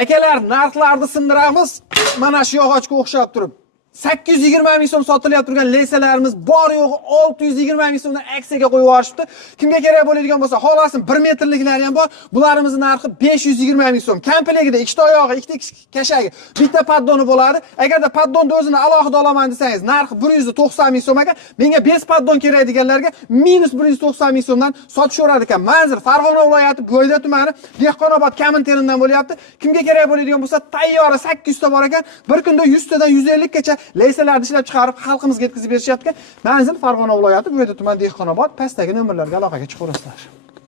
Akalar, narxlarni sindiramiz. Mana shu yog'ochga o'xshab turib 820 ming so'm sotilayotib turgan lesalarimiz bor yo'g'i 620 ming so'mdan aksiyaga qo'yib yuborishibdi. Kimga kerak bo'ladigan bo'lsa, xohlasin 1 metrliklari ham bor. Bularimizni narxi 520 ming so'm. Komplektida ikkita oyog'i, ikkita kashagi, bitta paddoni bo'ladi. Agarda paddonni o'zini alohida olaman desangiz, narxi 190 ming so'm ekan. Menga bez paddon kerak deganlarga -190 ming so'mdan sotishaverar ekan. Manzil Farg'ona viloyati Bo'yda tumani, Dehqonobod Kaminterindan bo'lyapti. Kimga kerak bo'ladigan bo'lsa, tayyora 800 ta bor ekan. Bir kunda 100 tadan 150 gacha lesalarni ishlab chiqarib xalqimizga yetkazib berishyapti. Manzil Farg'ona viloyati Bo'yda tumani, Dehqonobod. Pastdagi nomerlarga aloqaga chiqaverasizlar.